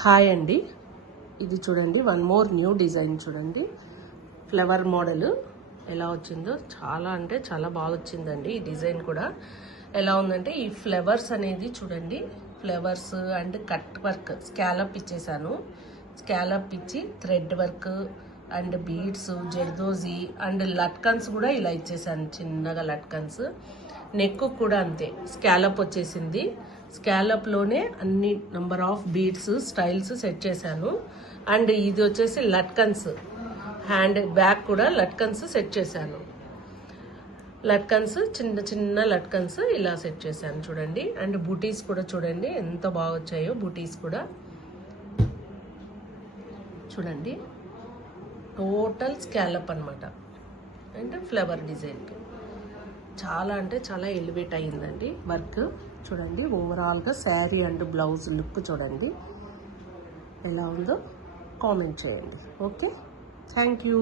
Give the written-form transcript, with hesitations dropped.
Hi అండి, ఇది చూడండి వన్ మోర్ న్యూ డిజైన్ చూడండి. ఫ్లవర్ మోడల్ ఎలా వచ్చిందో చాలా అంటే చాలా బాగా వచ్చిందండి. ఈ డిజైన్ కూడా ఎలా ఉందంటే ఈ ఫ్లవర్స్ అనేది చూడండి, flowers and cut work scallop ఇచ్చేసాను. స్కాలప్ ఇచ్చి thread work and beads zardozi and latkans కూడా ఇలా ఇచ్చేసాను, చిన్నగా లట్కన్స్. నెక్ కూడా అంతే స్కాలప్ వచ్చేసింది. స్కాలప్ లోనే అన్ని number of beads styles set చేశాను. అండ్ ఇది వచ్చేసి లట్కన్స్, హ్యాండ్ బ్యాక్ కూడా లట్కన్స్ సెట్ చేశాను. లట్కన్స్ చిన్న చిన్న లట్కన్స్ ఇలా సెట్ చేశాను చూడండి. అండ్ బూటీస్ కూడా చూడండి ఎంత బాగా వచ్చాయో. బూటీస్ కూడా చూడండి, టోటల్ స్కాలప్ అన్నమాట. అండ్ ఫ్లవర్ డిజైన్కి చాలా అంటే చాలా ఎలివేట్ అయ్యిందండి వర్క్. చూడండి ఓవరాల్గా శారీ అండ్ బ్లౌజ్ లుక్ చూడండి ఎలా ఉందో కామెంట్ చేయండి. Okay, thank you.